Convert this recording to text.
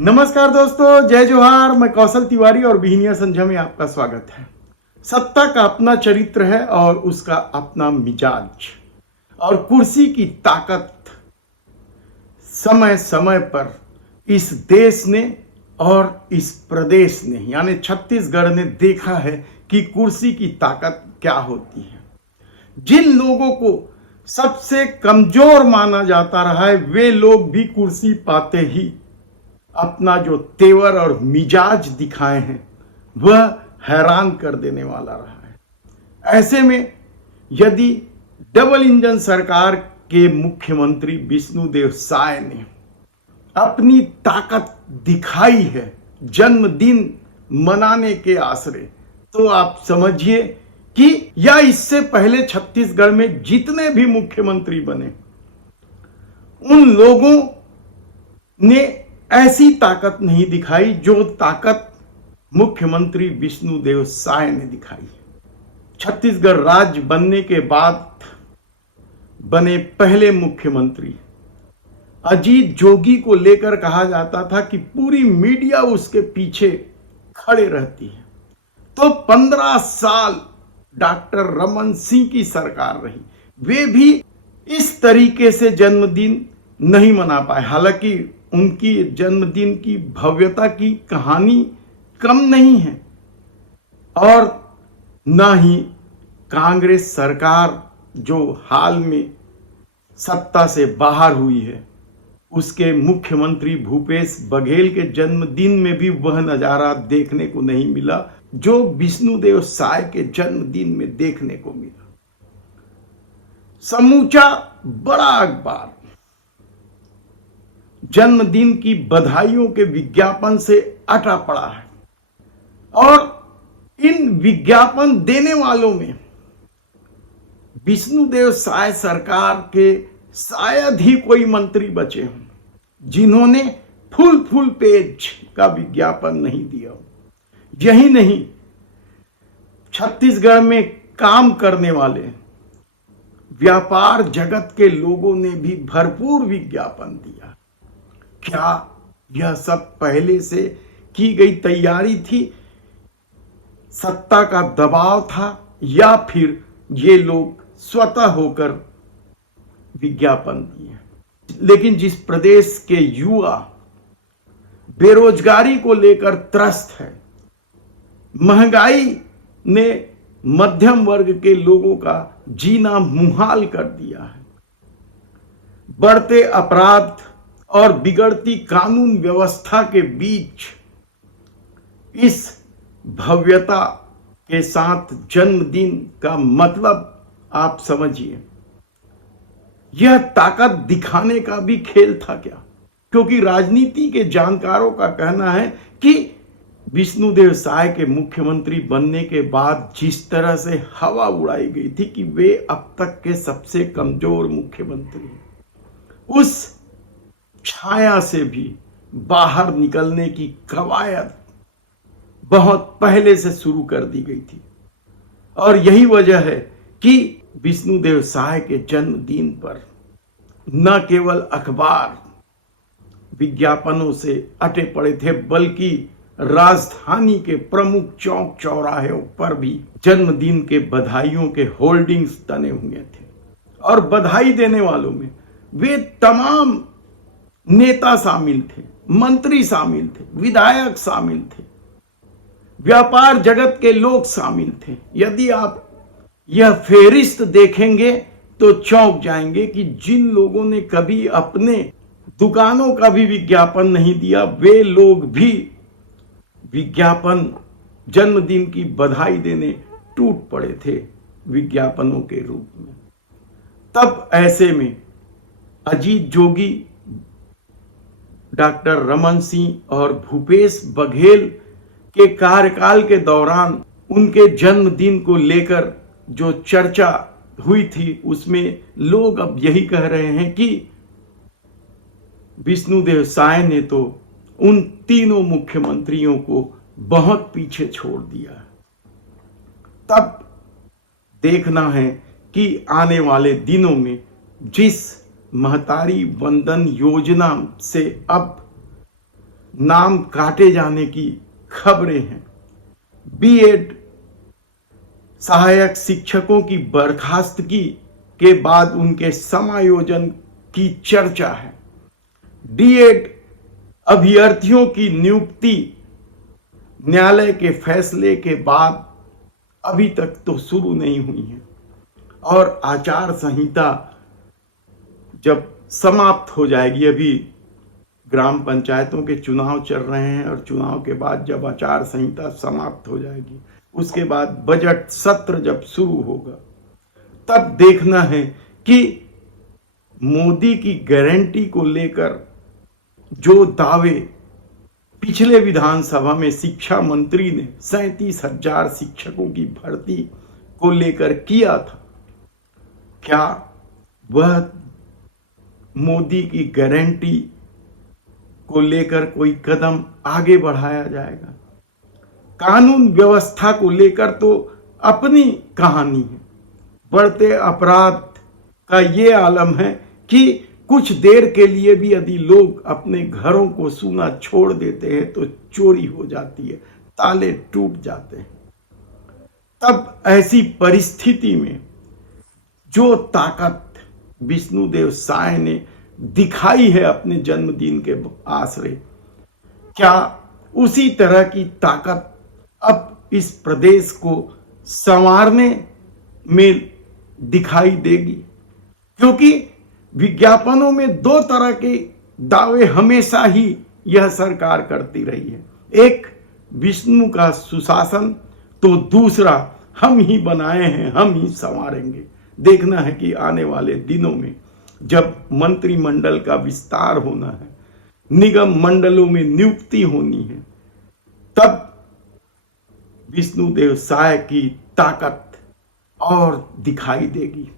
नमस्कार दोस्तों, जय जोहार। मैं कौशल तिवारी और बिहनिया संझा में आपका स्वागत है। सत्ता का अपना चरित्र है और उसका अपना मिजाज और कुर्सी की ताकत समय समय पर इस देश ने और इस प्रदेश ने यानी छत्तीसगढ़ ने देखा है कि कुर्सी की ताकत क्या होती है। जिन लोगों को सबसे कमजोर माना जाता रहा है वे लोग भी कुर्सी पाते ही अपना जो तेवर और मिजाज दिखाए हैं वह हैरान कर देने वाला रहा है। ऐसे में यदि डबल इंजन सरकार के मुख्यमंत्री विष्णुदेव साय ने अपनी ताकत दिखाई है जन्मदिन मनाने के आसरे, तो आप समझिए कि या इससे पहले छत्तीसगढ़ में जितने भी मुख्यमंत्री बने उन लोगों ने ऐसी ताकत नहीं दिखाई जो ताकत मुख्यमंत्री विष्णुदेव साय ने दिखाई। छत्तीसगढ़ राज्य बनने के बाद बने पहले मुख्यमंत्री अजीत जोगी को लेकर कहा जाता था कि पूरी मीडिया उसके पीछे खड़े रहती है। तो 15 साल डॉक्टर रमन सिंह की सरकार रही, वे भी इस तरीके से जन्मदिन नहीं मना पाए। हालांकि उनकी जन्मदिन की भव्यता की कहानी कम नहीं है और न ही कांग्रेस सरकार जो हाल में सत्ता से बाहर हुई है उसके मुख्यमंत्री भूपेश बघेल के जन्मदिन में भी वह नजारा देखने को नहीं मिला जो विष्णुदेव साय के जन्मदिन में देखने को मिला। समूचा बड़ा अखबार जन्मदिन की बधाइयों के विज्ञापन से अटा पड़ा है और इन विज्ञापन देने वालों में विष्णुदेव साय सरकार के शायद ही कोई मंत्री बचे हों जिन्होंने फुल पेज का विज्ञापन नहीं दिया। यही नहीं, छत्तीसगढ़ में काम करने वाले व्यापार जगत के लोगों ने भी भरपूर विज्ञापन दिया। क्या यह सब पहले से की गई तैयारी थी, सत्ता का दबाव था, या फिर ये लोग स्वतः होकर विज्ञापन दिए? लेकिन जिस प्रदेश के युवा बेरोजगारी को लेकर त्रस्त है, महंगाई ने मध्यम वर्ग के लोगों का जीना मुहाल कर दिया है, बढ़ते अपराध और बिगड़ती कानून व्यवस्था के बीच इस भव्यता के साथ जन्मदिन का मतलब आप समझिए। यह ताकत दिखाने का भी खेल था क्या? क्योंकि राजनीति के जानकारों का कहना है कि विष्णुदेव साय के मुख्यमंत्री बनने के बाद जिस तरह से हवा उड़ाई गई थी कि वे अब तक के सबसे कमजोर मुख्यमंत्री हैं, उस छाया से भी बाहर निकलने की कवायद बहुत पहले से शुरू कर दी गई थी। और यही वजह है कि विष्णुदेव साय के जन्मदिन पर न केवल अखबार विज्ञापनों से अटे पड़े थे बल्कि राजधानी के प्रमुख चौक चौराहों पर भी जन्मदिन के बधाइयों के होर्डिंग्स तने हुए थे। और बधाई देने वालों में वे तमाम नेता शामिल थे, मंत्री शामिल थे, विधायक शामिल थे, व्यापार जगत के लोग शामिल थे। यदि आप यह फेरिस्त देखेंगे तो चौंक जाएंगे कि जिन लोगों ने कभी अपने दुकानों का भी विज्ञापन नहीं दिया वे लोग भी विज्ञापन जन्मदिन की बधाई देने टूट पड़े थे विज्ञापनों के रूप में। तब ऐसे में अजीत जोगी, डॉक्टर रमन सिंह और भूपेश बघेल के कार्यकाल के दौरान उनके जन्मदिन को लेकर जो चर्चा हुई थी उसमें लोग अब यही कह रहे हैं कि विष्णुदेव साय ने तो उन तीनों मुख्यमंत्रियों को बहुत पीछे छोड़ दिया। तब देखना है कि आने वाले दिनों में जिस महतारी वंदन योजना से अब नाम काटे जाने की खबरें हैं। बीएड सहायक शिक्षकों की बर्खास्तगी के बाद उनके समायोजन की चर्चा है। डीएड अभ्यर्थियों की नियुक्ति न्यायालय के फैसले के बाद अभी तक तो शुरू नहीं हुई है, और आचार संहिता जब समाप्त हो जाएगी, अभी ग्राम पंचायतों के चुनाव चल रहे हैं और चुनाव के बाद जब आचार संहिता समाप्त हो जाएगी, उसके बाद बजट सत्र जब शुरू होगा, तब देखना है कि मोदी की गारंटी को लेकर जो दावे पिछले विधानसभा में शिक्षा मंत्री ने 37,000 शिक्षकों की भर्ती को लेकर किया था, क्या वह मोदी की गारंटी को लेकर कोई कदम आगे बढ़ाया जाएगा? कानून व्यवस्था को लेकर तो अपनी कहानी है। बढ़ते अपराध का ये आलम है कि कुछ देर के लिए भी यदि लोग अपने घरों को सूना छोड़ देते हैं तो चोरी हो जाती है, ताले टूट जाते हैं। तब ऐसी परिस्थिति में जो ताकत विष्णुदेव साय ने दिखाई है अपने जन्मदिन के आसरे, क्या उसी तरह की ताकत अब इस प्रदेश को संवारने में दिखाई देगी? क्योंकि विज्ञापनों में दो तरह के दावे हमेशा ही यह सरकार करती रही है। एक विष्णु का सुशासन, तो दूसरा हम ही बनाए हैं, हम ही संवारेंगे। देखना है कि आने वाले दिनों में जब मंत्रिमंडल का विस्तार होना है, निगम मंडलों में नियुक्ति होनी है, तब विष्णुदेव साय की ताकत और दिखाई देगी।